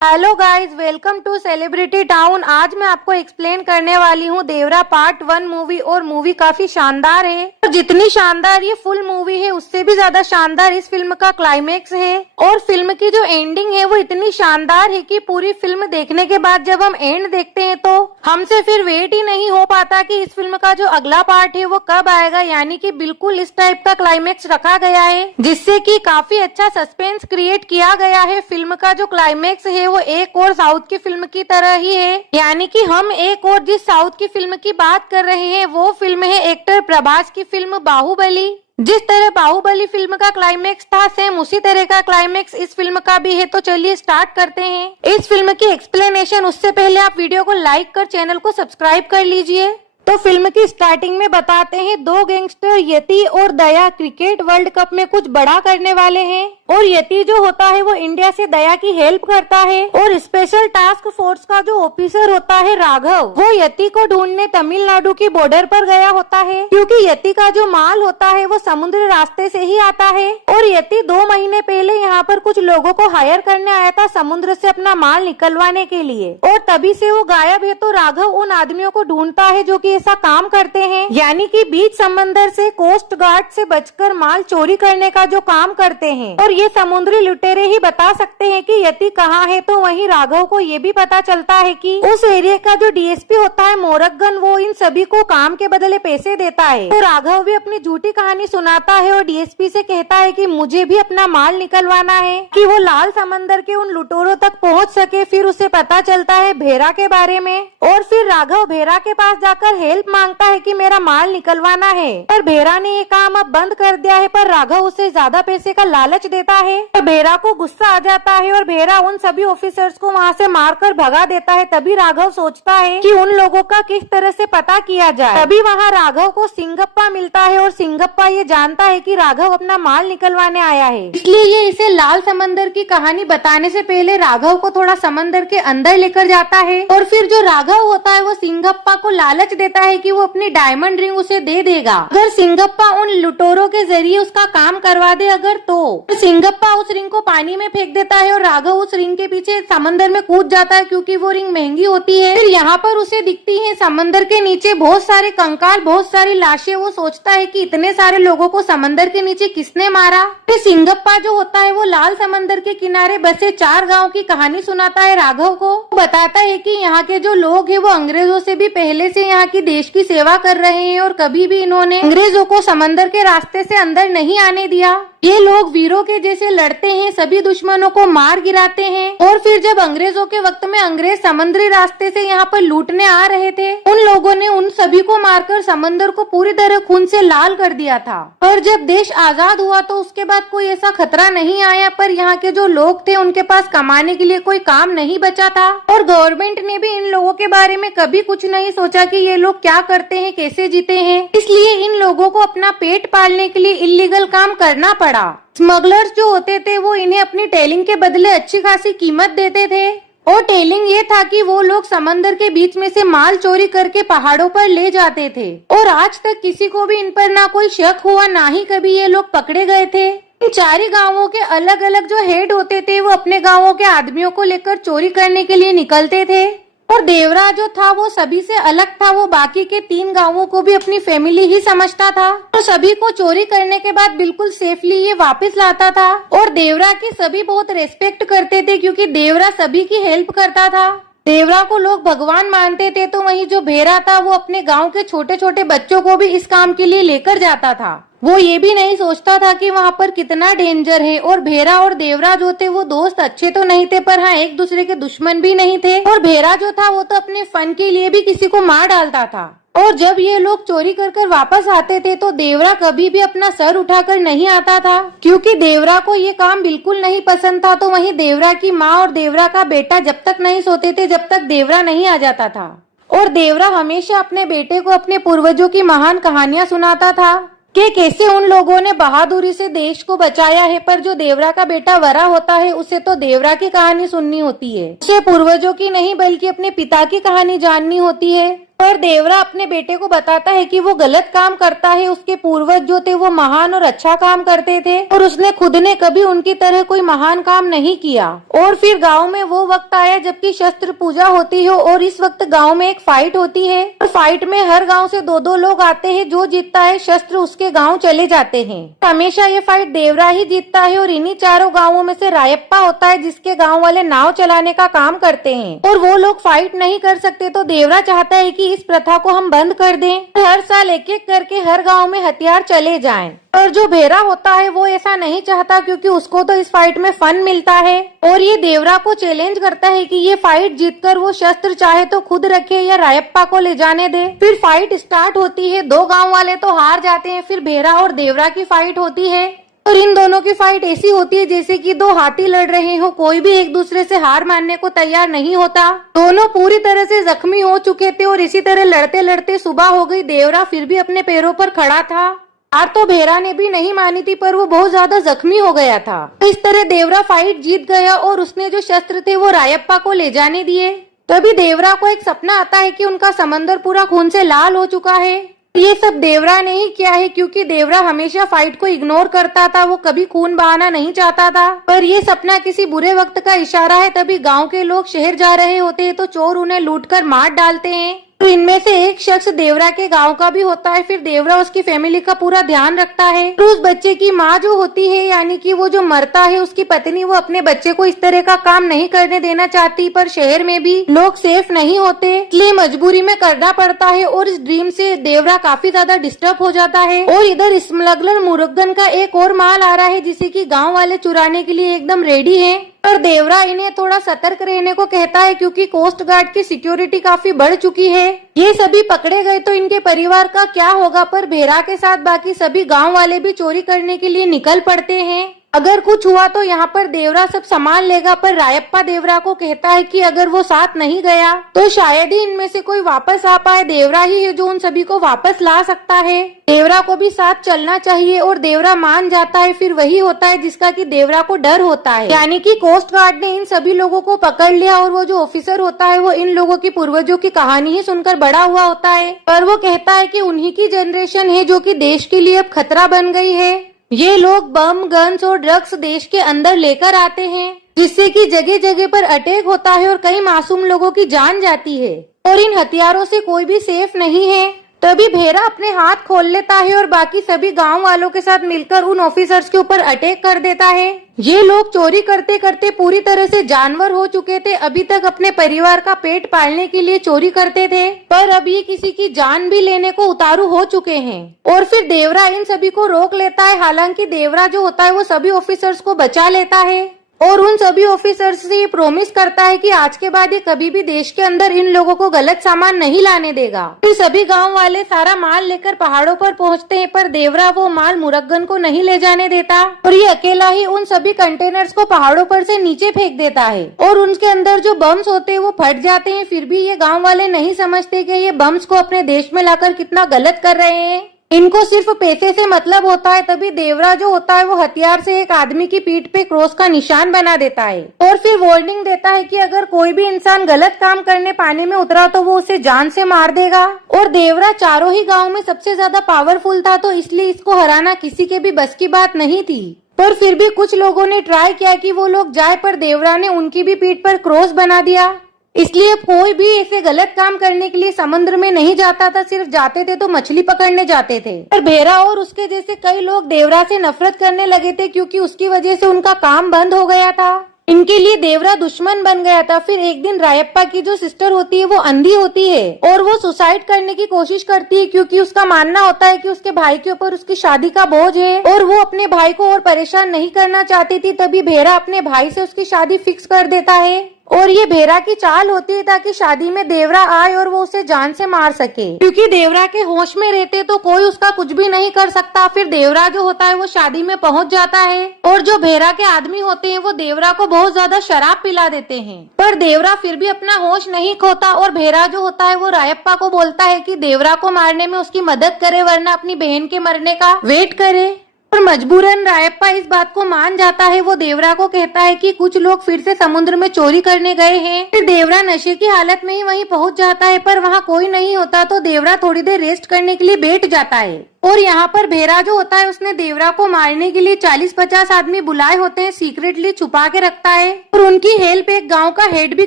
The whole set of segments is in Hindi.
Hello guys, welcome to celebrity town. आज मैं आपको एक्सप्लेन करने वाली हूँ देवरा पार्ट 1 मूवी। और मूवी काफी शानदार है और जितनी शानदार ये फुल मूवी है उससे भी ज्यादा शानदार इस फिल्म का क्लाइमेक्स है। और फिल्म की जो एंडिंग है वो इतनी शानदार है कि पूरी फिल्म देखने के बाद जब हम एंड देखते हैं तो हमसे फिर वेट ही नहीं हो पाता कि इस फिल्म का जो अगला पार्ट है वो कब आएगा। यानी कि बिल्कुल इस टाइप का क्लाइमेक्स रखा गया है जिससे कि काफी अच्छा सस्पेंस क्रिएट किया गया है। फिल्म का जो क्लाइमेक्स है वो एक और साउथ की फिल्म की तरह ही है। यानी कि हम एक और जिस साउथ की फिल्म की बात कर रहे हैं वो फिल्म है एक्टर प्रभास की फिल्म बाहुबली। जिस तरह बाहुबली फिल्म का क्लाइमेक्स था सेम उसी तरह का क्लाइमेक्स इस फिल्म का भी है। तो चलिए स्टार्ट करते हैं इस फिल्म की एक्सप्लेनेशन। उससे पहले आप वीडियो को लाइक कर चैनल को सब्सक्राइब कर लीजिए। तो फिल्म की स्टार्टिंग में बताते हैं दो गैंगस्टर यति और दया क्रिकेट वर्ल्ड कप में कुछ बड़ा करने वाले हैं। और यति जो होता है वो इंडिया से दया की हेल्प करता है। और स्पेशल टास्क फोर्स का जो ऑफिसर होता है राघव वो यति को ढूंढने तमिलनाडु की बॉर्डर पर गया होता है क्योंकि यति का जो माल होता है वो समुद्र रास्ते से ही आता है। और यति 2 महीने पहले यहाँ पर कुछ लोगों को हायर करने आया था समुद्र से अपना माल निकलवाने के लिए। और तभी से वो गायब है। तो राघव उन आदमियों को ढूंढता है जो कि ऐसा काम करते हैं, यानी कि बीच समंदर से कोस्ट गार्ड से बचकर माल चोरी करने का जो काम करते हैं। और ये समुद्री लुटेरे ही बता सकते हैं कि यति कहाँ है। तो वहीं राघव को ये भी पता चलता है कि उस एरिया का जो डीएसपी होता है मोरगन वो इन सभी को काम के बदले पैसे देता है। तो राघव भी अपनी झूठी कहानी सुनाता है और डीएसपी से कहता है कि मुझे भी अपना माल निकलवाना है कि वो लाल समंदर के उन लुटेरों तक पहुँच सके। फिर उसे पता चलता है भेरा के बारे में और फिर राघव भेरा के पास जाकर हेल्प मांगता है कि मेरा माल निकलवाना है। पर भेरा ने ये काम अब बंद कर दिया है। पर राघव उसे ज्यादा पैसे का लालच देता है। तो भेरा को गुस्सा आ जाता है और भेरा उन सभी ऑफिसर्स को वहाँ से मारकर भगा देता है। तभी राघव सोचता है कि उन लोगों का किस तरह से पता किया जाए। तभी वहाँ राघव को सिंगप्पा मिलता है और सिंगप्पा ये जानता है कि राघव अपना माल निकलवाने आया है, इसलिए ये इसे लाल समंदर की कहानी बताने से पहले राघव को थोड़ा समंदर के अंदर लेकर जाता है। और फिर जो राघव होता है वो सिंगप्पा को लालच देता है कि वो अपनी डायमंड रिंग उसे दे देगा अगर सिंगप्पा उन लुटेरों के जरिए उसका काम करवा दे। अगर तो सिंगप्पा उस रिंग को पानी में फेंक देता है और राघव उस रिंग के पीछे समंदर में कूद जाता है क्योंकि वो रिंग महंगी होती है। फिर यहाँ पर उसे दिखती है समंदर के नीचे बहुत सारे कंकाल, बहुत सारी लाशें। वो सोचता है कि इतने सारे लोगों को समंदर के नीचे किसने मारा। फिर सिंगप्पा जो होता है वो लाल समंदर के किनारे बसे 4 गाँव की कहानी सुनाता है राघव को। बताता है कि यहाँ के जो लोग हैं वो अंग्रेजों से भी पहले से यहाँ की देश की सेवा कर रहे हैं और कभी भी इन्होंने अंग्रेजों को समंदर के रास्ते से अंदर नहीं आने दिया। ये लोग वीरों के जैसे लड़ते हैं, सभी दुश्मनों को मार गिराते हैं। और फिर जब अंग्रेजों के वक्त में अंग्रेज समुद्री रास्ते से यहाँ पर लूटने आ रहे थे उन लोगों ने उन सभी को मारकर समंदर को पूरी तरह खून से लाल कर दिया था। और जब देश आजाद हुआ तो उसके बाद कोई ऐसा खतरा नहीं आया। पर यहाँ के जो लोग थे उनके पास कमाने के लिए कोई काम नहीं बचा था और गवर्नमेंट ने भी इन लोगों के बारे में कभी कुछ नहीं सोचा कि ये लोग क्या करते हैं, कैसे जीते हैं। इसलिए इन लोगों को अपना पेट पालने के लिए इलीगल काम करना पड़ा। स्मगलर्स जो होते थे वो इन्हें अपनी टेलिंग के बदले अच्छी खासी कीमत देते थे। और टेलिंग ये था कि वो लोग समंदर के बीच में से माल चोरी करके पहाड़ों पर ले जाते थे। और आज तक किसी को भी इन पर ना कोई शक हुआ, ना ही कभी ये लोग पकड़े गए थे। इन 4 गांवों के अलग अलग जो हेड होते थे वो अपने गांवों के आदमियों को लेकर चोरी करने के लिए निकलते थे। और देवरा जो था वो सभी से अलग था। वो बाकी के 3 गांवों को भी अपनी फैमिली ही समझता था और सभी को चोरी करने के बाद बिल्कुल सेफली ये वापस लाता था। और देवरा की सभी बहुत रेस्पेक्ट करते थे क्योंकि देवरा सभी की हेल्प करता था। देवरा को लोग भगवान मानते थे। तो वहीं जो भेरा था वो अपने गांव के छोटे छोटे बच्चों को भी इस काम के लिए लेकर जाता था। वो ये भी नहीं सोचता था कि वहाँ पर कितना डेंजर है। और भेरा और देवरा जो थे वो दोस्त अच्छे तो नहीं थे पर हाँ एक दूसरे के दुश्मन भी नहीं थे। और भेरा जो था वो तो अपने फन के लिए भी किसी को मार डालता था। और जब ये लोग चोरी कर वापस आते थे तो देवरा कभी भी अपना सर उठाकर नहीं आता था क्योंकि देवरा को ये काम बिल्कुल नहीं पसंद था। तो वहीं देवरा की माँ और देवरा का बेटा जब तक नहीं सोते थे जब तक देवरा नहीं आ जाता था। और देवरा हमेशा अपने बेटे को अपने पूर्वजों की महान कहानियां सुनाता था कि कैसे उन लोगों ने बहादुरी से देश को बचाया है। पर जो देवरा का बेटा वरा होता है उसे तो देवरा की कहानी सुननी होती है, उसे पूर्वजों की नहीं बल्कि अपने पिता की कहानी जाननी होती है। पर देवरा अपने बेटे को बताता है कि वो गलत काम करता है, उसके पूर्वज जो थे वो महान और अच्छा काम करते थे और उसने खुद ने कभी उनकी तरह कोई महान काम नहीं किया। और फिर गांव में वो वक्त आया जबकि शस्त्र पूजा होती है और इस वक्त गांव में एक फाइट होती है और फाइट में हर गांव से दो दो लोग आते हैं, जो जीतता है शस्त्र उसके गांव चले जाते हैं। हमेशा ये फाइट देवरा ही जीतता है और इन्हीं चारों गाँवों में से रायप्पा होता है जिसके गाँव वाले नाव चलाने का काम करते हैं और वो लोग फाइट नहीं कर सकते, तो देवरा चाहता है कि इस प्रथा को हम बंद कर दें, हर साल एक एक करके हर गांव में हथियार चले जाएं। और जो भेरा होता है वो ऐसा नहीं चाहता क्योंकि उसको तो इस फाइट में फन मिलता है और ये देवरा को चैलेंज करता है कि ये फाइट जीतकर वो शस्त्र चाहे तो खुद रखे या रायप्पा को ले जाने दे। फिर फाइट स्टार्ट होती है, दो गाँव वाले तो हार जाते हैं, फिर भेरा और देवरा की फाइट होती है और इन दोनों की फाइट ऐसी होती है जैसे कि दो हाथी लड़ रहे हो, कोई भी एक दूसरे से हार मानने को तैयार नहीं होता। दोनों पूरी तरह से जख्मी हो चुके थे और इसी तरह लड़ते लड़ते सुबह हो गई। देवरा फिर भी अपने पैरों पर खड़ा था। हार तो भेरा ने भी नहीं मानी थी पर वो बहुत ज्यादा जख्मी हो गया था। इस तरह देवरा फाइट जीत गया और उसने जो शस्त्र थे वो रायप्पा को ले जाने दिए। तभी देवरा को एक सपना आता है कि उनका समंदर पूरा खून से लाल हो चुका है। ये सब देवरा ने ही किया है क्योंकि देवरा हमेशा फाइट को इग्नोर करता था, वो कभी खून बहाना नहीं चाहता था। पर ये सपना किसी बुरे वक्त का इशारा है। तभी गांव के लोग शहर जा रहे होते हैं तो चोर उन्हें लूटकर मार डालते हैं। तो इनमें से एक शख्स देवरा के गांव का भी होता है। फिर देवरा उसकी फैमिली का पूरा ध्यान रखता है। तो उस बच्चे की माँ जो होती है यानी कि वो जो मरता है उसकी पत्नी, वो अपने बच्चे को इस तरह का काम नहीं करने देना चाहती, पर शहर में भी लोग सेफ नहीं होते इसलिए मजबूरी में करना पड़ता है और इस ड्रीम से देवरा काफी ज्यादा डिस्टर्ब हो जाता है। और इधर स्मगलर मुरुगन का एक और माल आ रहा है जिसे की गाँव वाले चुराने के लिए एकदम रेडी है। पर देवरा इन्हें थोड़ा सतर्क रहने को कहता है क्योंकि कोस्ट गार्ड की सिक्योरिटी काफी बढ़ चुकी है। ये सभी पकड़े गए तो इनके परिवार का क्या होगा। पर भेरा के साथ बाकी सभी गांव वाले भी चोरी करने के लिए निकल पड़ते हैं। अगर कुछ हुआ तो यहाँ पर देवरा सब संभाल लेगा। पर रायप्पा देवरा को कहता है कि अगर वो साथ नहीं गया तो शायद ही इनमें से कोई वापस आ पाए। देवरा ही है जो उन सभी को वापस ला सकता है। देवरा को भी साथ चलना चाहिए और देवरा मान जाता है। फिर वही होता है जिसका कि देवरा को डर होता है, यानी कि कोस्ट गार्ड ने इन सभी लोगों को पकड़ लिया और वो जो ऑफिसर होता है वो इन लोगों की पूर्वजों की कहानी ही सुनकर बड़ा हुआ होता है। पर वो कहता है कि उन्हीं की जनरेशन है जो कि देश के लिए अब खतरा बन गई है। ये लोग बम, गन्स और ड्रग्स देश के अंदर लेकर आते हैं जिससे कि जगह जगह पर अटैक होता है और कई मासूम लोगों की जान जाती है और इन हथियारों से कोई भी सेफ नहीं है। तभी भेरा अपने हाथ खोल लेता है और बाकी सभी गांव वालों के साथ मिलकर उन ऑफिसर्स के ऊपर अटैक कर देता है। ये लोग चोरी करते करते पूरी तरह से जानवर हो चुके थे। अभी तक अपने परिवार का पेट पालने के लिए चोरी करते थे पर अब ये किसी की जान भी लेने को उतारू हो चुके हैं। और फिर देवरा इन सभी को रोक लेता है। हालांकि देवरा जो होता है वो सभी ऑफिसर्स को बचा लेता है और उन सभी ऑफिसर्स से ये प्रॉमिस करता है कि आज के बाद ये कभी भी देश के अंदर इन लोगों को गलत सामान नहीं लाने देगा। फिर सभी गांव वाले सारा माल लेकर पहाड़ों पर पहुंचते हैं पर देवरा वो माल मुरुगन को नहीं ले जाने देता और ये अकेला ही उन सभी कंटेनर्स को पहाड़ों पर से नीचे फेंक देता है और उनके अंदर जो बम्स होते हैं वो फट जाते हैं। फिर भी ये गाँव वाले नहीं समझते कि ये बम्स को अपने देश में लाकर कितना गलत कर रहे हैं। इनको सिर्फ पैसे से मतलब होता है। तभी देवरा जो होता है वो हथियार से एक आदमी की पीठ पे क्रॉस का निशान बना देता है और फिर वार्निंग देता है कि अगर कोई भी इंसान गलत काम करने पानी में उतरा तो वो उसे जान से मार देगा। और देवरा चारों ही गांव में सबसे ज्यादा पावरफुल था तो इसलिए इसको हराना किसी के भी बस की बात नहीं थी। पर फिर भी कुछ लोगों ने ट्राई किया कि वो लोग जाए पर देवरा ने उनकी भी पीठ पर क्रॉस बना दिया। इसलिए कोई भी ऐसे गलत काम करने के लिए समुद्र में नहीं जाता था, सिर्फ जाते थे तो मछली पकड़ने जाते थे। पर भेरा और उसके जैसे कई लोग देवरा से नफरत करने लगे थे क्योंकि उसकी वजह से उनका काम बंद हो गया था। इनके लिए देवरा दुश्मन बन गया था। फिर एक दिन रायप्पा की जो सिस्टर होती है वो अंधी होती है और वो सुसाइड करने की कोशिश करती है क्योंकि उसका मानना होता है कि उसके भाई के ऊपर उसकी शादी का बोझ है और वो अपने भाई को और परेशान नहीं करना चाहती थी। तभी भेरा अपने भाई से उसकी शादी फिक्स कर देता है और ये भेरा की चाल होती है ताकि शादी में देवरा आए और वो उसे जान से मार सके क्योंकि देवरा के होश में रहते तो कोई उसका कुछ भी नहीं कर सकता। फिर देवरा जो होता है वो शादी में पहुंच जाता है और जो भेरा के आदमी होते हैं वो देवरा को बहुत ज्यादा शराब पिला देते हैं पर देवरा फिर भी अपना होश नहीं खोता और भेरा जो होता है वो रायप्पा को बोलता है कि देवरा को मारने में उसकी मदद करे वरना अपनी बहन के मरने का वेट करे। और मजबूरन रायप्पा इस बात को मान जाता है। वो देवरा को कहता है कि कुछ लोग फिर से समुद्र में चोरी करने गए हैं। फिर देवरा नशे की हालत में ही वहीं पहुंच जाता है, पर वहाँ कोई नहीं होता तो देवरा थोड़ी देर रेस्ट करने के लिए बैठ जाता है। और यहाँ पर भेरा जो होता है उसने देवरा को मारने के लिए 40-50 आदमी बुलाए होते हैं, सीक्रेटली छुपा के रखता है और उनकी हेल्प एक गांव का हेड भी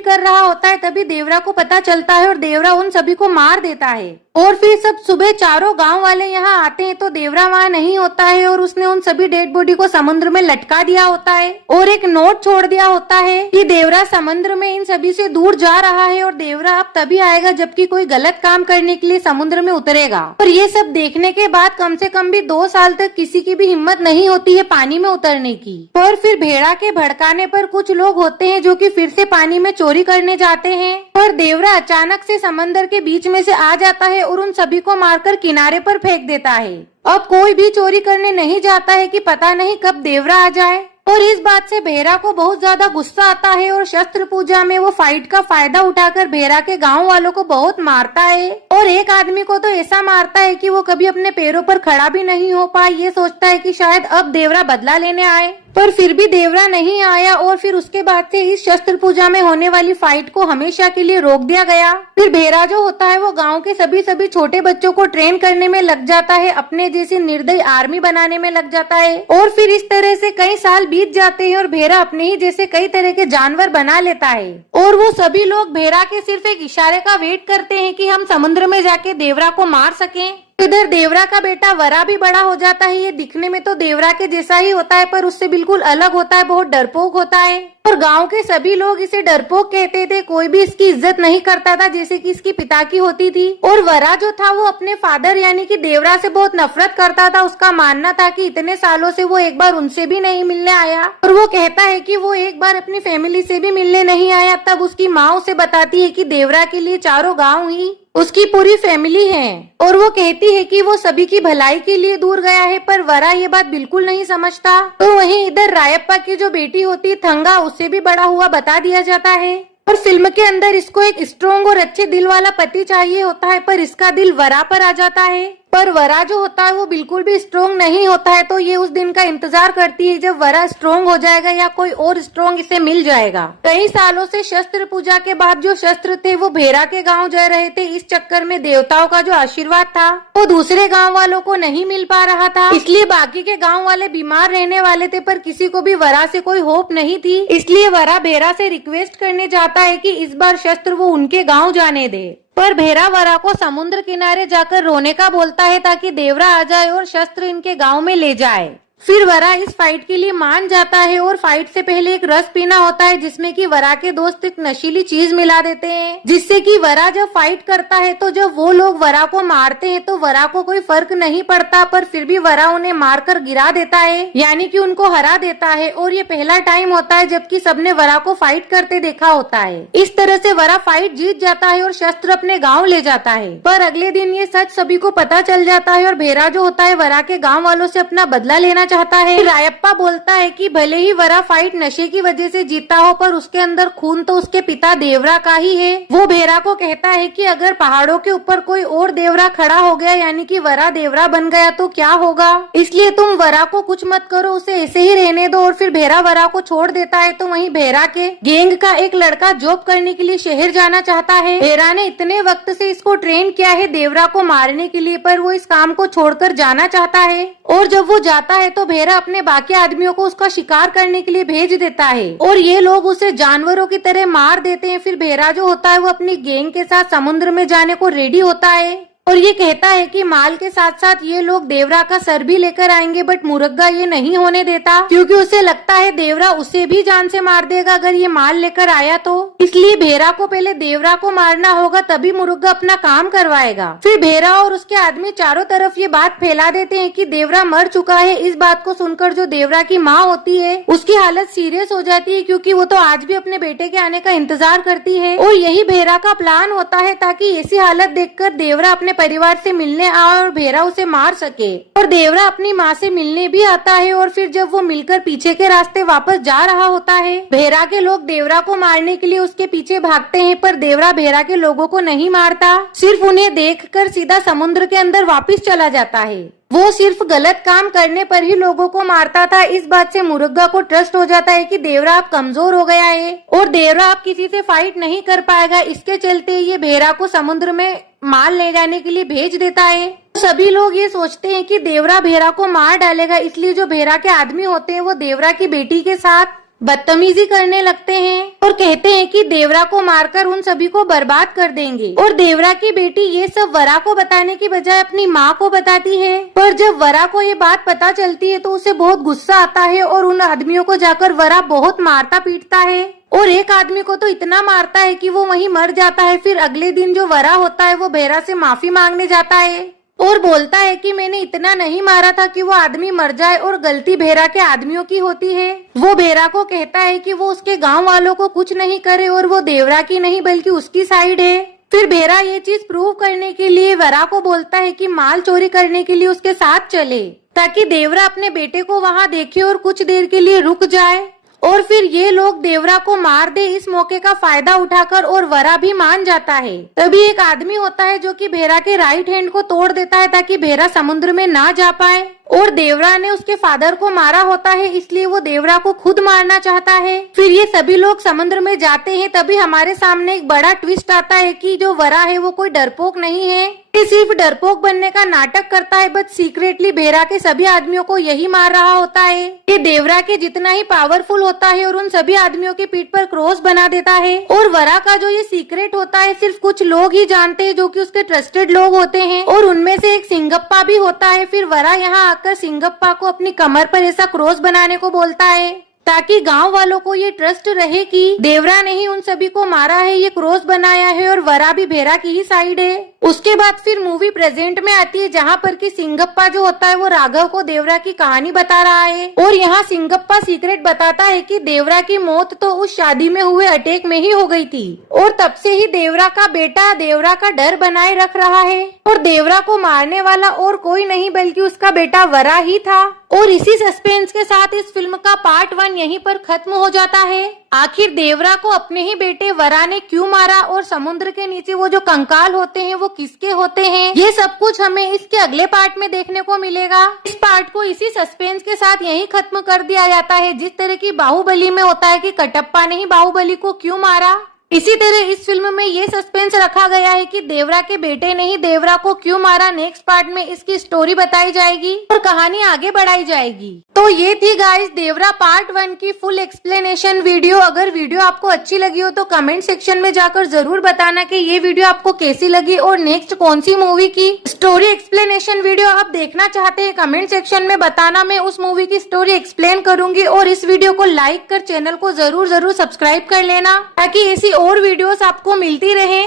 कर रहा होता है। तभी देवरा को पता चलता है और देवरा उन सभी को मार देता है। और फिर सब सुबह चारों गांव वाले यहाँ आते हैं तो देवरा वहाँ नहीं होता है और उसने उन सभी डेड बॉडी को समुद्र में लटका दिया होता है और एक नोट छोड़ दिया होता है कि देवरा समुद्र में इन सभी से दूर जा रहा है और देवरा अब तभी आएगा जबकि कोई गलत काम करने के लिए समुद्र में उतरेगा। और ये सब देखने के बाद कम से कम भी 2 साल तक किसी की भी हिम्मत नहीं होती है पानी में उतरने की। पर फिर भेड़ा के भड़काने पर कुछ लोग होते हैं जो कि फिर से पानी में चोरी करने जाते हैं, पर देवरा अचानक से समंदर के बीच में से आ जाता है और उन सभी को मारकर किनारे पर फेंक देता है। अब कोई भी चोरी करने नहीं जाता है कि पता नहीं कब देवरा आ जाए। और इस बात से भेरा को बहुत ज्यादा गुस्सा आता है और शस्त्र पूजा में वो फाइट का फायदा उठाकर भेरा के गांव वालों को बहुत मारता है। और एक आदमी को तो ऐसा मारता है कि वो कभी अपने पैरों पर खड़ा भी नहीं हो पाए। ये सोचता है कि शायद अब देवरा बदला लेने आए, पर फिर भी देवरा नहीं आया और फिर उसके बाद से इस शस्त्र पूजा में होने वाली फाइट को हमेशा के लिए रोक दिया गया। फिर भेरा जो होता है वो गांव के सभी छोटे बच्चों को ट्रेन करने में लग जाता है, अपने जैसी निर्दयी आर्मी बनाने में लग जाता है। और फिर इस तरह से कई साल बीत जाते हैं और भेरा अपने ही जैसे कई तरह के जानवर बना लेता है। और वो सभी लोग भेरा के सिर्फ एक इशारे का वेट करते हैं कि हम समुद्र में जाके देवरा को मार सकें। इधर देवरा का बेटा वरा भी बड़ा हो जाता है। ये दिखने में तो देवरा के जैसा ही होता है पर उससे बिल्कुल अलग होता है, बहुत डरपोक होता है और गांव के सभी लोग इसे डरपोक कहते थे। कोई भी इसकी इज्जत नहीं करता था जैसे कि इसकी पिता की होती थी। और वरा जो था वो अपने फादर यानी कि देवरा से बहुत नफरत करता था। उसका मानना था कि इतने सालों से वो एक बार उनसे भी नहीं मिलने आया और वो कहता है कि वो एक बार अपनी फैमिली से भी मिलने नहीं आया। तब उसकी माँ उसे बताती है कि देवरा के लिए चारों गाँव ही उसकी पूरी फैमिली है और वो कहती है कि वो सभी की भलाई के लिए दूर गया है, पर वरा ये बात बिल्कुल नहीं समझता। तो वहीं इधर रायप्पा की जो बेटी होती है थंगा, उसे भी बड़ा हुआ बता दिया जाता है और फिल्म के अंदर इसको एक स्ट्रॉन्ग और अच्छे दिल वाला पति चाहिए होता है, पर इसका दिल वरा पर आ जाता है। पर वरा जो होता है वो बिल्कुल भी स्ट्रॉन्ग नहीं होता है, तो ये उस दिन का इंतजार करती है जब वरा स्ट्रॉन्ग हो जाएगा या कोई और स्ट्रॉन्ग इसे मिल जाएगा। कई सालों से शस्त्र पूजा के बाद जो शस्त्र थे वो भेरा के गांव जा रहे थे। इस चक्कर में देवताओं का जो आशीर्वाद था वो दूसरे गांव वालों को नहीं मिल पा रहा था, इसलिए बाकी के गांव वाले बीमार रहने वाले थे, पर किसी को भी वरा से कोई होप नहीं थी। इसलिए वरा भेरा से रिक्वेस्ट करने जाता है कि इस बार शस्त्र वो उनके गाँव जाने दे। पर भेरा वरा को समुद्र किनारे जाकर रोने का बोलता है ताकि देवरा आ जाए और शस्त्र इनके गांव में ले जाए। फिर वरा इस फाइट के लिए मान जाता है और फाइट से पहले एक रस पीना होता है जिसमें कि वरा के दोस्त एक नशीली चीज मिला देते हैं, जिससे कि वरा जब फाइट करता है तो जब वो लोग वरा को मारते हैं तो वरा को कोई फर्क नहीं पड़ता, पर फिर भी वरा उन्हें मारकर गिरा देता है यानी कि उनको हरा देता है। और ये पहला टाइम होता है जबकि सबने वरा को फाइट करते देखा होता है। इस तरह से वरा फाइट जीत जाता है और शस्त्र अपने गाँव ले जाता है। पर अगले दिन ये सच सभी को पता चल जाता है और भेरा जो होता है वरा के गाँव वालों से अपना बदला लेना चाहता है। रायप्पा बोलता है कि भले ही वरा फाइट नशे की वजह से जीता हो, पर उसके अंदर खून तो उसके पिता देवरा का ही है। वो भेरा को कहता है कि अगर पहाड़ों के ऊपर कोई और देवरा खड़ा हो गया यानी कि वरा देवरा बन गया तो क्या होगा, इसलिए तुम वरा को कुछ मत करो, उसे ऐसे ही रहने दो। और फिर भेरा वरा को छोड़ देता है। तो वहीं भेरा के गैंग का एक लड़का जॉब करने के लिए शहर जाना चाहता है। भेरा ने इतने वक्त से इसको ट्रेन किया है देवरा को मारने के लिए, पर वो इस काम को छोड़कर जाना चाहता है। और जब वो जाता है तो भेरा अपने बाकी आदमियों को उसका शिकार करने के लिए भेज देता है और ये लोग उसे जानवरों की तरह मार देते हैं। फिर भेरा जो होता है वो अपनी गैंग के साथ समुद्र में जाने को रेडी होता है और ये कहता है कि माल के साथ साथ ये लोग देवरा का सर भी लेकर आएंगे, बट मुर्गा ये नहीं होने देता क्योंकि उसे लगता है देवरा उसे भी जान से मार देगा अगर ये माल लेकर आया तो। इसलिए भेरा को पहले देवरा को मारना होगा तभी मुर्गा अपना काम करवाएगा। फिर भेरा और उसके आदमी चारों तरफ ये बात फैला देते हैं कि देवरा मर चुका है। इस बात को सुनकर जो देवरा की माँ होती है उसकी हालत सीरियस हो जाती है क्योंकि वो तो आज भी अपने बेटे के आने का इंतजार करती है और यही भेरा का प्लान होता है ताकि ऐसी हालत देखकर देवरा अपने परिवार से मिलने आए और भेरा उसे मार सके। और देवरा अपनी माँ से मिलने भी आता है और फिर जब वो मिलकर पीछे के रास्ते वापस जा रहा होता है भेरा के लोग देवरा को मारने के लिए उसके पीछे भागते हैं, पर देवरा भेरा के लोगों को नहीं मारता, सिर्फ उन्हें देखकर सीधा समुद्र के अंदर वापस चला जाता है। वो सिर्फ गलत काम करने पर ही लोगों को मारता था। इस बात से मुरुगा को ट्रस्ट हो जाता है कि देवरा अब कमजोर हो गया है और देवरा अब किसी से फाइट नहीं कर पाएगा। इसके चलते ये भेरा को समुद्र में माल ले जाने के लिए भेज देता है। सभी लोग ये सोचते हैं कि देवरा भेरा को मार डालेगा, इसलिए जो भेरा के आदमी होते हैं वो देवरा की बेटी के साथ बदतमीजी करने लगते हैं और कहते हैं कि देवरा को मारकर उन सभी को बर्बाद कर देंगे। और देवरा की बेटी ये सब वरा को बताने की बजाय अपनी माँ को बताती है। पर जब वरा को ये बात पता चलती है तो उसे बहुत गुस्सा आता है और उन आदमियों को जाकर वरा बहुत मारता पीटता है और एक आदमी को तो इतना मारता है कि वो वहीं मर जाता है। फिर अगले दिन जो वरा होता है वो भेरा से माफी मांगने जाता है और बोलता है कि मैंने इतना नहीं मारा था कि वो आदमी मर जाए और गलती भेरा के आदमियों की होती है। वो भेरा को कहता है कि वो उसके गांव वालों को कुछ नहीं करे और वो देवरा की नहीं बल्कि उसकी साइड है। फिर भेरा ये चीज प्रूव करने के लिए वरा को बोलता है कि माल चोरी करने के लिए उसके साथ चले ताकि देवरा अपने बेटे को वहाँ देखे और कुछ देर के लिए रुक जाए और फिर ये लोग देवरा को मार दे। इस मौके का फायदा उठाकर और वरा भी मान जाता है। तभी एक आदमी होता है जो कि भेरा के राइट हैंड को तोड़ देता है ताकि भेरा समुद्र में ना जा पाए और देवरा ने उसके फादर को मारा होता है, इसलिए वो देवरा को खुद मारना चाहता है। फिर ये सभी लोग समुद्र में जाते हैं। तभी हमारे सामने एक बड़ा ट्विस्ट आता है कि जो वरा है वो कोई डरपोक नहीं है, ये सिर्फ डरपोक बनने का नाटक करता है, बट सीक्रेटली भेरा के सभी आदमियों को यही मार रहा होता है। ये देवरा के जितना ही पावरफुल होता है और उन सभी आदमियों के पीठ पर क्रॉस बना देता है। और वरा का जो ये सीक्रेट होता है सिर्फ कुछ लोग ही जानते हैं जो कि उसके ट्रस्टेड लोग होते हैं और उनमें से एक सिंगप्पा भी होता है। फिर वरा यहाँ आकर सिंगप्पा को अपनी कमर पर ऐसा क्रॉस बनाने को बोलता है ताकि गांव वालों को ये ट्रस्ट रहे कि देवरा ने ही उन सभी को मारा है, ये क्रॉस बनाया है और वरा भी भेरा की ही साइड है। उसके बाद फिर मूवी प्रेजेंट में आती है जहाँ पर कि सिंगप्पा जो होता है वो राघव को देवरा की कहानी बता रहा है और यहाँ सिंगप्पा सीक्रेट बताता है कि देवरा की मौत तो उस शादी में हुए अटैक में ही हो गई थी और तब से ही देवरा का बेटा देवरा का डर बनाए रख रहा है और देवरा को मारने वाला और कोई नहीं बल्कि उसका बेटा वरा ही था। और इसी सस्पेंस के साथ इस फिल्म का पार्ट 1 यहीं पर खत्म हो जाता है। आखिर देवरा को अपने ही बेटे वरा ने क्यों मारा और समुद्र के नीचे वो जो कंकाल होते हैं वो किसके होते हैं, ये सब कुछ हमें इसके अगले पार्ट में देखने को मिलेगा। इस पार्ट को इसी सस्पेंस के साथ यहीं खत्म कर दिया जाता है। जिस तरह की बाहुबली में होता है कि कटप्पा ने ही बाहुबली को क्यों मारा, इसी तरह इस फिल्म में ये सस्पेंस रखा गया है कि देवरा के बेटे ने ही देवरा को क्यों मारा। नेक्स्ट पार्ट में इसकी स्टोरी बताई जाएगी और कहानी आगे बढ़ाई जाएगी। तो ये थी गाइस देवरा पार्ट 1 की फुल एक्सप्लेनेशन वीडियो। अगर वीडियो आपको अच्छी लगी हो तो कमेंट सेक्शन में जाकर जरूर बताना कि ये वीडियो आपको कैसी लगी और नेक्स्ट कौन सी मूवी की स्टोरी एक्सप्लेनेशन वीडियो आप देखना चाहते हैं। कमेंट सेक्शन में बताना, मैं उस मूवी की स्टोरी एक्सप्लेन करूंगी। और इस वीडियो को लाइक कर चैनल को जरूर सब्सक्राइब कर लेना ताकि ऐसी और वीडियोस आपको मिलती रहे।